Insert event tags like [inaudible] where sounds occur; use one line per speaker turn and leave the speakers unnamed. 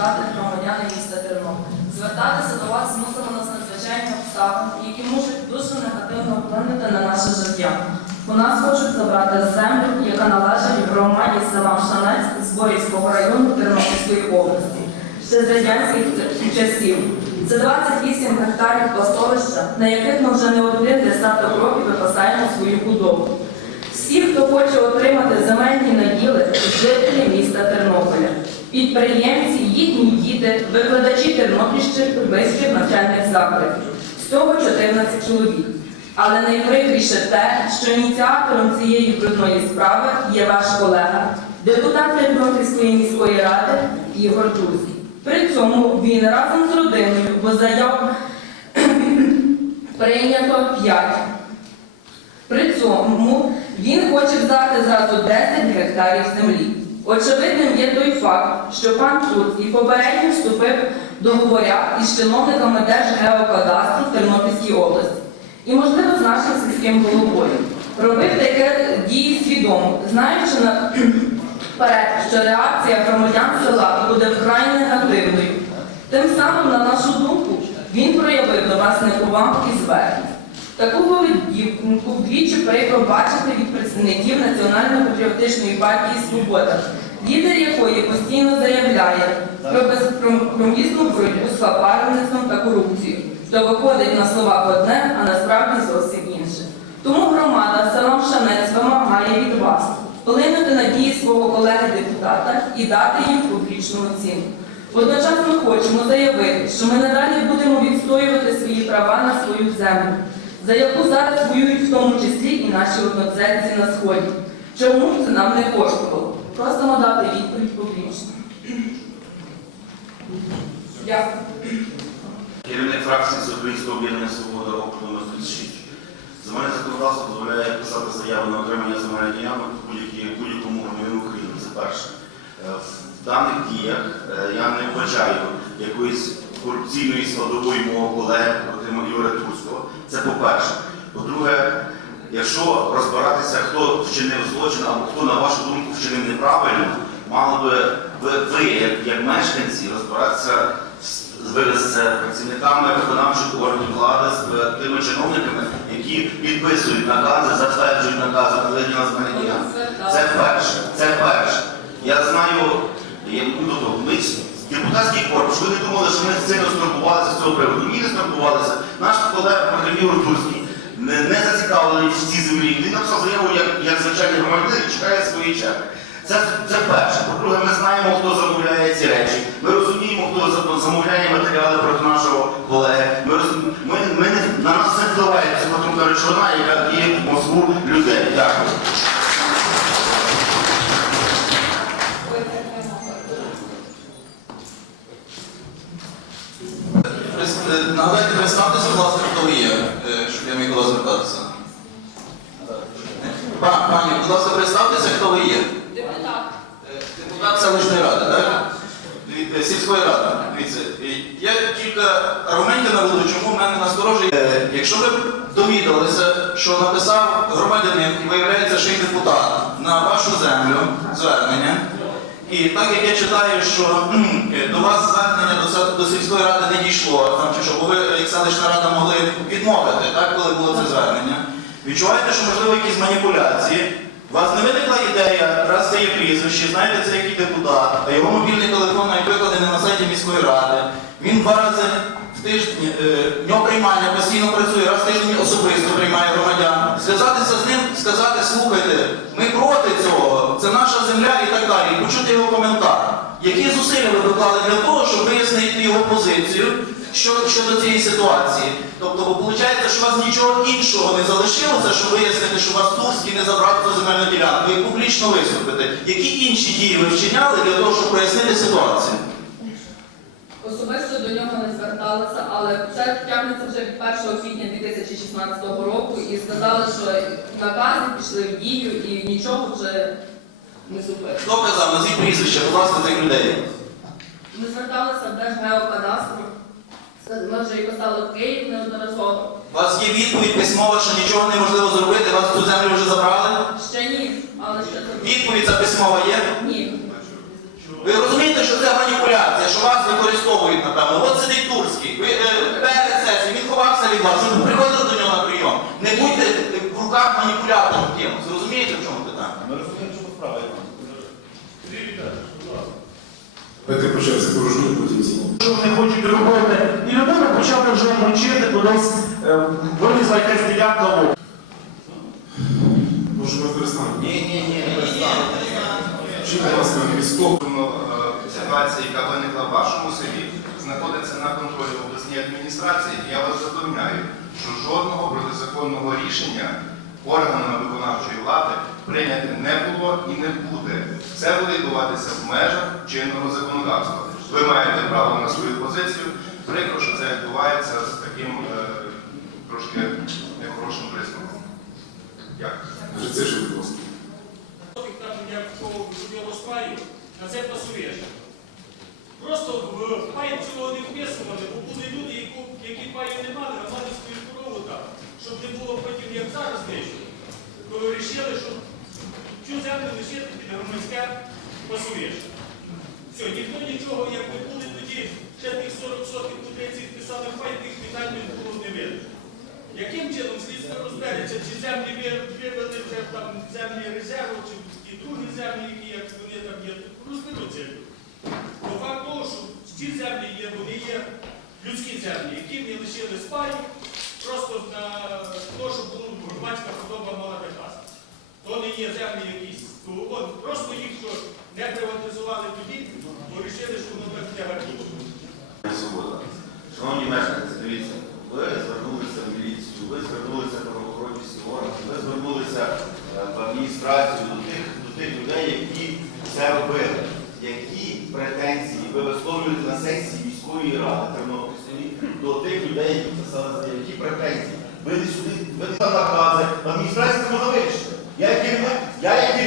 депутати, громадяни міста Тернопіль. Звертатися до вас змусило нас надзвичайні обставини, які можуть дуже негативно вплинути на наше життя. У нас хочуть забрати землю, яка належить громаді села Шанець з району Тернопільської області ще з радянських часів. Це 28 гектарів пастовища, на яких ми вже не один десяток років випасаємо свою худобу. Всі, хто хоче отримати земельні Тернополя, підприємці, їхні діти, викладачі Тернопільщини вищих навчальних закладів. Всього 14 чоловік. Але найприкріше те, що ініціатором цієї брудної справи є ваш колега, депутат Тернопільської міської ради Ігор Друзій. При цьому він разом з родиною, бо заяв [clears throat] прийнято 5. При цьому він хоче взяти зразу 10 гектарів землі. Очевидним є той факт, що пан Тур і попередньо вступив в договоря із чиновниками Держгеокадастру в Тернопільській області. І, можливо, з нашим сільським головою. Робив таке дії свідомо, знаючи наперед, що реакція громадян села буде вкрай негативною. Тим самим, на нашу думку, він проявив до вас неповагу і звернення. Таку поведінку вдвічі прикро бачити від представників Національно-патріотичної партії Свобода, лідер якої постійно заявляє про безкомпромісну боротьбу з хапарництвом та корупцією, що виходить на словах одне, а насправді зовсім інше. Тому громада села Мшанець вимагає від вас вплинути на дії свого колеги-депутата і дати їм публічну оцінку. Водночас ми хочемо заявити, що ми надалі будемо відстоювати свої права на свою землю, за яку зараз воюють в тому числі і наші однодзельці на сході. Чому це нам не коштувало? Просимо дати відповідь публічно. Дякую.
Керівник фракції Всеукраїнського об'єднання Свобода округу номер 36. Земельне законодавство дозволяє писати заяву на отримання земельних ділянок будь-якому громадянину України. Це перше. Е, В даних діях е, я не вбачаю якоїсь корупційної складової мого колеги Юрія Турського. Це по-перше. По-друге, якщо розбиратися, хто вчинив злочин або хто, на вашу думку, вчинив неправильно, мали би ви, ви як, як мешканці, розбиратися з- з працівниками виконавчих органів влади, з е, тими чиновниками, які підписують накази, затверджують накази на виділення. Це перше. Це перше. Я знаю, я, ну, тобто, ми депутатський корпус, ви не думали, що ми сильно стурбувалися з цього приводу. Ні, не стурбувалися. Наш колега Михайло Турський не, не зацікавлений в цій землі. Він написав заяву як, як звичайний громадянин і чекає свої черги. Це, це перше. По-друге, ми знаємо, хто замовляє ці речі. Ми розуміємо, хто замовляє матеріали проти нашого колеги. Ми, розум- ми, ми на нас не впливає психотропна речовина, яка є в мозку людей. Дякую.
Прис- е, Нагадайте, представтеся, будь ласка, хто ви є, е, щоб я міг до вас звертатися. Па- Пані, будь ласка, представтеся, хто ви є.
Депутат.
Е, Депутат селищної ради, так? Е, Сільської ради. Дивіться, е, я кілька аргументів наведу, чому в мене насторожує. Е, Якщо ви довідалися, що написав громадянин і виявляється, що й депутат на вашу землю звернення, і так як я читаю, що е, до вас звернення до, до сільської ради не дійшло, там, чи що, бо ви, як селищна рада, могли відмовити, так, коли було це звернення, відчуваєте, що можливо якісь маніпуляції. Вас не виникла ідея, раз це є прізвище, знаєте, це який депутат, а його мобільний телефон навіть викладений на сайті міської ради. Він два рази в тиждень, е, в нього приймальня постійно працює, раз в тиждень особисто приймає громадян. Зв'язатися з ним, сказати, слухайте, ми проти цього, це наша земля і так далі. Почути його коментар. Які зусилля ви доклали для того, щоб його позицію щодо, щодо цієї ситуації? Тобто, бо виходить, що у вас нічого іншого не залишилося, щоб вияснити, що вас Турський не забрав цю земельну ділянку. Ви публічно виступите. Які інші дії ви вчиняли для того, щоб прояснити ситуацію?
Особисто до нього не зверталася, але це тягнеться вже від 1 квітня 2016 року і сказали, що накази пішли в дію і нічого вже не зупинить.
Хто казав, назвіть прізвище, будь ласка, цих людей.
Ми зверталися в Держгеокадастр, ми і писали в Київ неодноразово.
У вас є відповідь письмова, що нічого неможливо зробити, вас ту землю вже забрали?
Ще ні, але ще це
Відповідь за письмова є?
ні.
Ви розумієте, що це маніпуляція, що вас
використовують,
напевно. От сидить Турський, ви е, перед він ховався від вас, ну, ви приходили до нього на прийом. Не будьте в руках маніпулятором тімо. Ви розумієте, в чому питання?
Ми розуміємо, що справа.
По черзі порожню, потім ці.
що вони хочуть робити. І людина почала вже мочити кудись, е, вилізла якась дев'ятка в.
Може, ми перестанемо?
Ні, ні, ні, не перестану.
Чи, будь ласка, військово.
Е, Ситуація, яка виникла в вашому селі, знаходиться на контролі в обласній адміністрації. І Я вас запевняю, що жодного протизаконного рішення органами виконавчої влади прийняти не було і не буде. Все буде відбуватися в межах чинного законодавства. Ви маєте право на свою позицію. Прикро, що це відбувається з таким е, трошки нехорошим присмаком. Дякую.
Це ж, будь ласка.
на це пасуєш. Просто в пай цього не вписували, бо були люди, які, паю не мали, а мали свою корову там, щоб не було потім, як зараз дещо. Коли вирішили, що цю землю лишити під громадське пасуєш. Все, ніхто нічого, як не були тоді, ще тих 40 сотих 30 писали пай, тих питань не було не видно. Яким чином слідство розбереться, чи землі ви- вивели вже там землі резерву, чи ті другі землі, які як вони там є, розберуться. Бо факт того, що ці землі є, вони є людські землі, які ми лишили спаю, просто на те, щоб громадська худоба мала припасти. То не є землі якісь. Просто їх що не приватизували тоді, бо вирішили, що воно так не.
Свобода. Шановні мешканці, дивіться, ви звернулися в міліцію, ви звернулися в правоохоронні органи, ви звернулися е, в адміністрацію до тих, до тих людей, які це робили. Які претензії ви висловлюєте на сесії міської ради Тернопільської до тих людей, які писали? Які претензії? Ви не сюди, ви не накази, адміністрація це може вирішити. Ya girme, ya girme.